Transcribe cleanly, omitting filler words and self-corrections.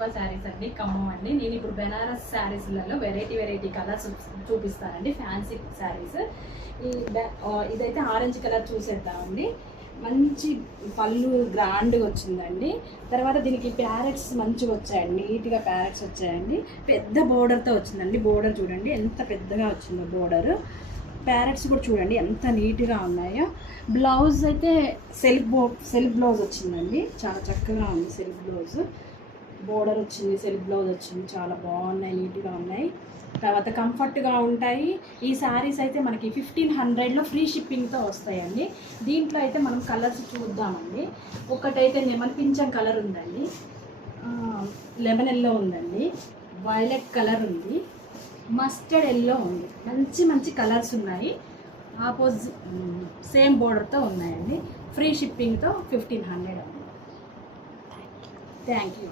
కృప శారీస్ అండి, ఖమ్మం అండి. నేను ఇప్పుడు బెనారస్ శారీస్లలో వెరైటీ కలర్స్ చూపిస్తానండి, ఫ్యాన్సీ శారీస్. ఇదైతే ఆరెంజ్ కలర్ చూసేద్దామండి. మంచి పళ్ళు గ్రాండ్గా వచ్చిందండి. తర్వాత దీనికి ప్యారెట్స్ మంచిగా వచ్చాయండి, నీట్గా ప్యారెట్స్ వచ్చాయండి. పెద్ద బోర్డర్తో వచ్చిందండి. బోర్డర్ చూడండి ఎంత పెద్దగా వచ్చిందో బోర్డర్. ప్యారెట్స్ కూడా చూడండి ఎంత నీట్గా ఉన్నాయో. బ్లౌజ్ అయితే సెల్ఫ్ బ్లౌజ్ వచ్చిందండి, చాలా చక్కగా ఉంది. సెల్ఫ్ బ్లౌజ్ బోర్డర్ వచ్చింది, సెల్ఫ్ బ్లౌజ్ వచ్చింది, చాలా బాగున్నాయి, నీట్గా ఉన్నాయి. తర్వాత కంఫర్ట్గా ఉంటాయి. ఈ శారీస్ అయితే మనకి 1500లో ఫ్రీ షిప్పింగ్తో వస్తాయండి. దీంట్లో అయితే మనం కలర్స్ చూద్దామండి. ఒకటైతే లెమన్ పింఛం కలర్ ఉందండి, లెమన్ ఎల్లో ఉందండి, వైలెట్ కలర్ ఉంది, మస్టర్డ్ ఎల్లో ఉంది. మంచి కలర్స్ ఉన్నాయి. సేమ్ బోర్డర్తో ఉన్నాయండి. ఫ్రీ షిప్పింగ్తో 1500 అండి. Thank you.